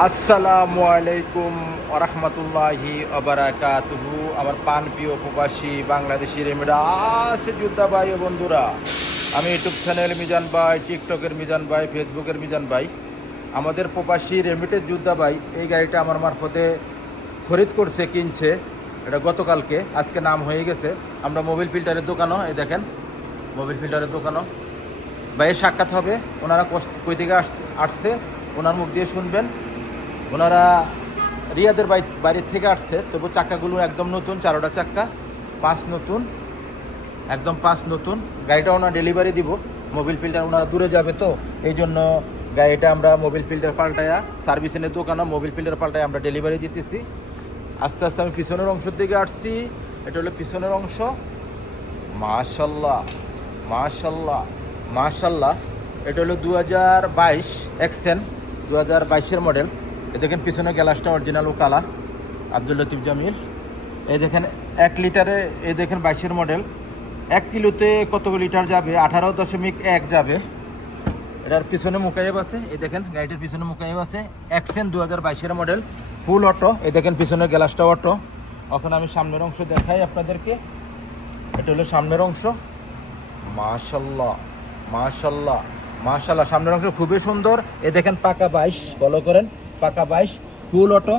আসসালামু আলাইকুম ওরহমতুল্লাহি ওবারাকাতুহু। আমার পান প্রিয় প্রবাসী বাংলাদেশি রেমিডা আছে যোদ্ধা ভাই ও বন্ধুরা, আমি ইউটিউব চ্যানেল মিজান ভাই, টিকটকের মিজান ভাই, ফেসবুকের মিজান ভাই। আমাদের প্রবাসী রেমিটের যোদ্ধা ভাই এই গাড়িটা আমার মারফতে খরিদ করছে, কিনছে। এটা গতকালকে, আজকে নাম হয়ে গেছে। আমরা মোবিল ফিল্টারের দোকানও, এই দেখেন মোবিল ফিল্টারের দোকানও ভাইয়ের সাক্ষাৎ হবে। ওনারা কই থেকে আসছে ওনার মুখ দিয়ে শুনবেন। ওনারা রিয়াদের বাড়ির থেকে আসছে, তবু চাক্কাগুলো একদম নতুন, 4টা চাক্কা, 5 নতুন, একদম 5 নতুন। গাড়িটা ওনারা ডেলিভারি দিব। মোবিল ফিল্টার ওনারা দূরে যাবে, তো এই জন্য গাড়িটা আমরা মোবিল ফিল্টার পাল্টায়া সার্ভিসিংয়ের দোকানে মোবিল ফিল্টার পাল্টায় আমরা ডেলিভারি দিতেছি। আস্তে আস্তে আমি পিছনের অংশের দিকে আসছি। এটা হলো পিছনের অংশ। মাশাল্লাহ মাশাল্লাহ মাশাল্লাহ। এটা হলো 2022 এক্সেন, 2022-এর মডেল। এ দেখেন পিছনে গ্লাসটা অরিজিনাল ও কালা, আব্দুল লতিফ জামিল। এই দেখেন 1 লিটারে, এই দেখেন 22-এর মডেল। 1 কিলোতে কত লিটার যাবে? 18.1 যাবে। এটার পিছনে মুকাইব আছে, এই দেখেন গাড়িটির পিছনে মুকাইব আছে। এক্সেন 2022-এর মডেল, ফুল অটো। এই দেখেন পিছনের গ্লাসটা অটো। এখন আমি সামনের অংশ দেখাই আপনাদেরকে। এটা হলো সামনের অংশ। মাশাল্লাহ মাশাল্লাহ মাশাল্লাহ, সামনের অংশ খুবই সুন্দর। এ দেখেন পাকা 22, ফলো করেন, পাকা 22, ফুল অটো,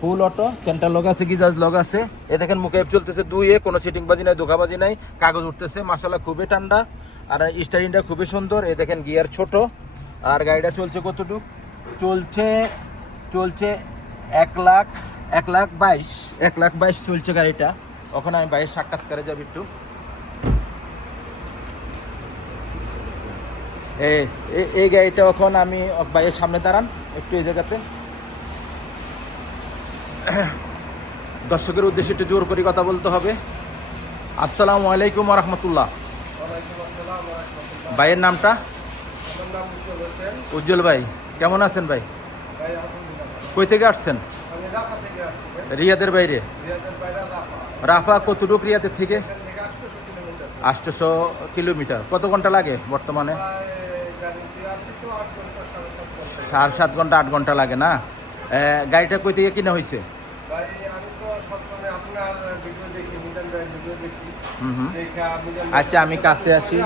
ফুল অটো। সেন্টার লগ আছে, গিজাজ লগ আছে। এ দেখেন মুকেব চলতেছে 2-এ, কোনো চিটিংবাজি নাই, ধোকাবাজি নাই, কাগজ উঠতেছে। মাশাল্লাহ খুবই ঠান্ডা, আর স্টারিংটা খুবই সুন্দর। এ দেখেন গিয়ার ছোট। আর গাড়িটা চলছে কতটুক? চলছে 1,22,000 চলছে গাড়িটা। ওখানে আমি বাইরের সাক্ষাৎকারে যাবি একটু। এই গাড়িটা এখন আমি বাইরের সামনে দাঁড়ান একটু, এই জায়গাতে দর্শকের উদ্দেশ্যে একটু জোর করে কথা বলতে হবে। আসসালামু আলাইকুম রহমতুল্লাহ। ভাইয়ের নামটা? উজ্জ্বল ভাই, কেমন আছেন ভাই? কই থেকে আসছেন? রিয়াদের বাইরে। রাফা কতটুক রিয়াদের থেকে? 800 কিলোমিটার। কত ঘন্টা লাগে বর্তমানে? 7.5 ঘন্টা, 8 ঘন্টা লাগে না? গাড়িটা কই থেকে কিনা হয়েছে? আচ্ছা, আমি কাছে আসি।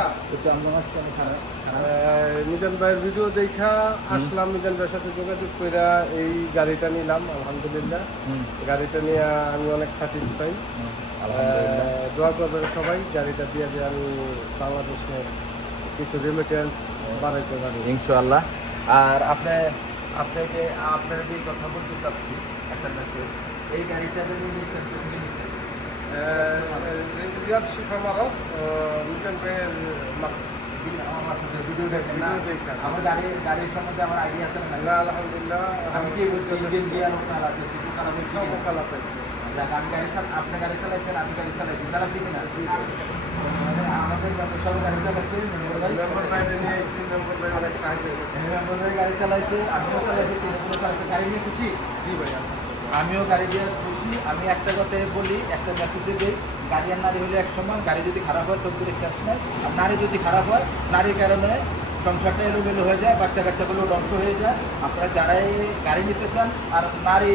মিজান ভাইয়ের ভিডিও দেখা আসলাম, মিজান ভাইয়ের সাথে যোগাযোগ করে এই গাড়িটা নিলাম। আলহামদুলিল্লাহ, গাড়িটা নিয়ে আমি অনেক স্যাটিসফাই। দোয়া করবেন সবাই গাড়িটা দিয়ে যে আমি বাংলাদেশের কিছু রেমিটেন্স বাড়াইতে পারি ইনশাআল্লাহ। আর আপনাকে আপনার যে কথা বলতে চাচ্ছি, একটা মেসেজ। এই গাড়িটা যদি নিচ্ছেন, রিয়াদ শিখা মারক মিজান ভাইয়ের ভিডিও দেখেন না? আমার গাড়ির সম্বন্ধে আমার আইডিয়া আছে না? আলহামদুলিল্লাহ, আমি কি বলছি, ইঞ্জিন গিয়ার ওখানে আছে, কিছু খারাপ হয়েছে, সব কালা পাইছি। আমি আপনি গাড়ি চালাইছেন, আমি গাড়ি চালাইছি, তারা ঠিক না? আমাদের সব গাড়ি চালাইছে, মেম্বার বাইরে নিয়ে এসেছি, মেম্বার ভাই অনেক সাহায্য করেছে। গাড়ি চালাইছে, আমিও চালাইছি, চালাইছে। গাড়ি নিয়ে খুশি? জি ভাই, আমিও গাড়ি দিয়ে খুশি। আমি একটা কথাই বলি, একটা মেসেজে দিই, গাড়ি আর নারী হলে এক সমান। গাড়ি যদি খারাপ হয় তবুরে শেষ নয়। আর নারী যদি খারাপ হয়, নারীর কারণে সংসারটা এলোমেলো হয়ে যায়, বাচ্চা কাচ্চাগুলো ধ্বংস হয়ে যায়। আপনারা যারাই গাড়ি নিতে চান আর নারী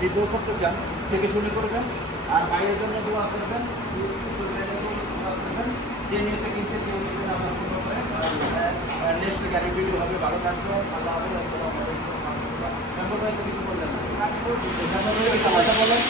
বিবাহ করতে চান, থেকে শুরু করবেন। আর বাইরের জন্য দোয়া করবেন, যে নিয়েতে কিনতে সে নেক্সট গাড়ি ভিডিও হবে। ভালো থাকবে, আল্লাহ হাফেজ। আসসালামু আলাইকুম। মেম্বার ভাই তো কিছু বললেন না, বলেন।